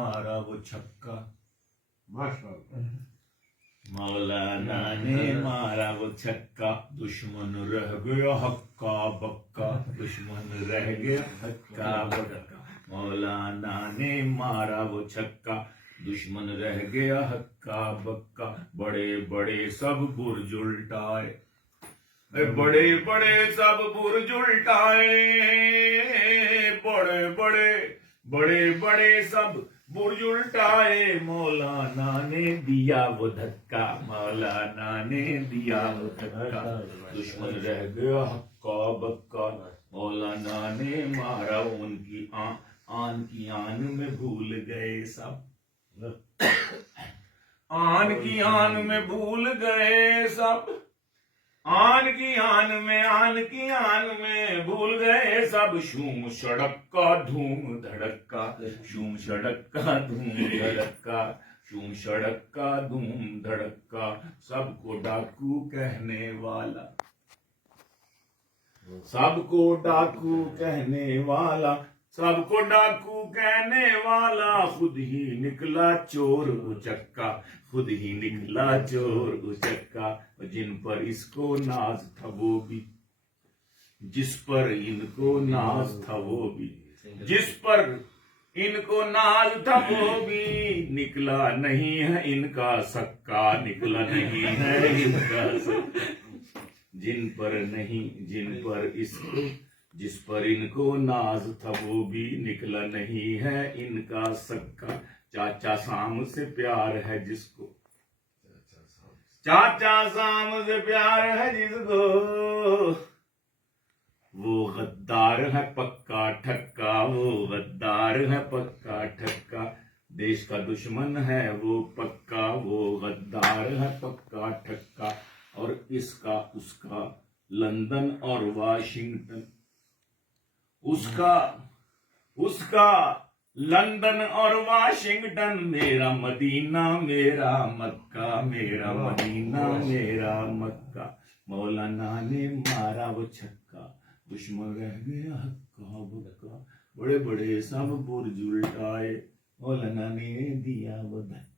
मारा वो छक्का, माशाअल्लाह। मौलाना ने मारा वो छक्का, दुश्मन रह गया हक्का बक्का, दुश्मन रह गया हक्का बक्का। मौलाना ने मारा वो छक्का, दुश्मन रह गया हक्का बक्का। बड़े बड़े सब बुर्ज उल्टाए, बड़े बड़े सब बुर्ज उल्टाए, बड़े बड़े सब बुर्ज उल्टाए। मौलाना ने दिया वो धक्का, मौलाना ने दिया वो धक्का, दुश्मन रह गया हक्का बक्का। मौलाना ने मारा उनकी आन की आन में भूल गए सब, आन की आन में भूल गए सब, आन की आन में भूल गए सब। शूम सड़क का धूम धड़का, शूम सड़क का धूम धड़का, शूम सड़क का धूम धड़का। सबको डाकू कहने वाला, सबको डाकू कहने वाला, सबको डाकू कहने वाला। खुद ही निकला चोर उचक्का, खुद ही निकला चोर उचक्का। जिन पर इसको नाज था वो भी, जिस पर इनको नाज था वो भी, जिस पर इनको नाज था वो भी। निकला नहीं है इनका सक्का, निकला नहीं है इनका सक्का। जिन पर नहीं, जिन पर इसको, जिस पर इनको नाज था वो भी, निकला नहीं है इनका सक्का। चाचा शाम से प्यार है जिसको, चाचा शाम से प्यार है जिसको, वो गद्दार है पक्का ठक्का, वो गद्दार है पक्का ठक्का। देश का दुश्मन है वो पक्का, वो गद्दार है पक्का ठक्का। और इसका उसका लंदन और वाशिंगटन, उसका उसका लंदन और वाशिंगटन। मेरा मदीना मेरा मक्का, मेरा मदीना मेरा मक्का। मौलाना ने मारा वो छक्का, दुश्मन रह गया हक्का बक्का। बड़े बड़े सब बुर्ज उल्टाए, मौलाना ने दिया वो धक्का।